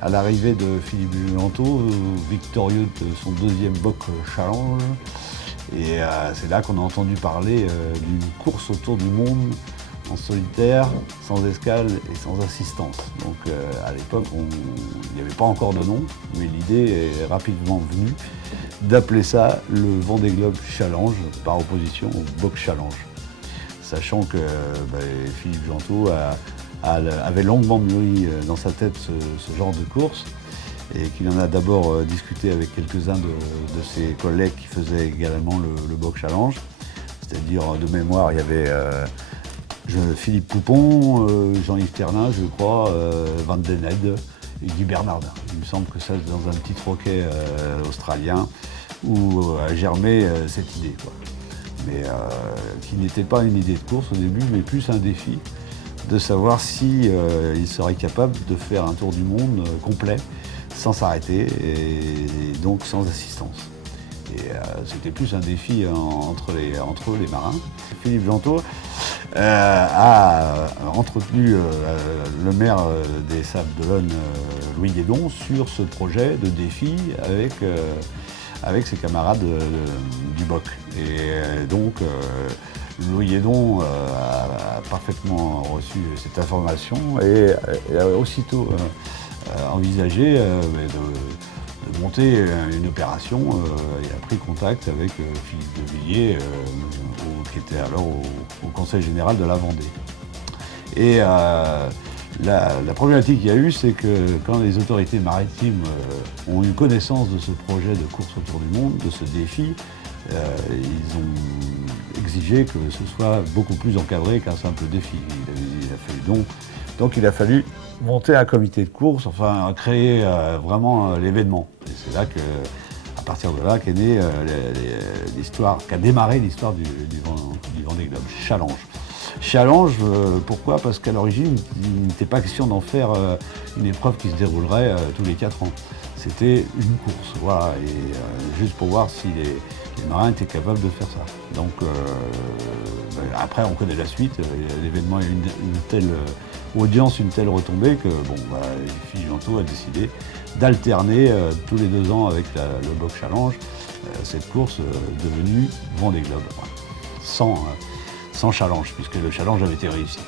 à l'arrivée de Philippe Juanto, victorieux de son deuxième Boc Challenge. Et c'est là qu'on a entendu parler d'une course autour du monde en solitaire, sans escale et sans assistance. Donc à l'époque, il n'y avait pas encore de nom, mais l'idée est rapidement venue d'appeler ça le Vendée Globe Challenge, par opposition au Boc Challenge. Sachant que Philippe Juanto avait longuement mûri dans sa tête ce genre de course, et qu'il en a d'abord discuté avec quelques-uns de ses collègues qui faisaient également le Boc Challenge. C'est-à-dire, de mémoire, il y avait Philippe Poupon, Jean-Yves Terlin, je crois, Van den Ede et Guy Bernardin. Il me semble que ça, c'est dans un petit troquet australien où a germé cette idée, quoi. Mais qui n'était pas une idée de course au début, mais plus un défi de savoir si il serait capable de faire un tour du monde complet sans s'arrêter et donc sans assistance. Et c'était plus un défi entre eux, les marins. Philippe Juanto a entretenu le maire des Sables-d'Olonne, Louis Guédon, sur ce projet de défi avec ses camarades du Boc. Et donc, Louis Guédon a parfaitement reçu cette information et a aussitôt envisagé de monter une opération et a pris contact avec Philippe de Villiers, qui était alors au Conseil général de la Vendée. Et la problématique qu'il y a eu, c'est que quand les autorités maritimes ont eu connaissance de ce projet de course autour du monde, de ce défi, ils ont exigé que ce soit beaucoup plus encadré qu'un simple défi. Donc il a fallu monter un comité de course, enfin créer vraiment l'événement. Et c'est là que, à partir de là, qu'est née l'histoire, qu'a démarré l'histoire du Vendée Globe Challenge. Challenge, pourquoi? Parce qu'à l'origine, il n'était pas question d'en faire une épreuve qui se déroulerait tous les 4 ans. C'était une course, voilà, et juste pour voir si les marins étaient capables de faire ça. Donc après, on connaît la suite. L'événement a eu une telle audience, une telle retombée que Philippe Juanto a décidé d'alterner tous les 2 ans avec le Boc Challenge cette course devenue Vendée Globe, sans challenge, puisque le challenge avait été réussi.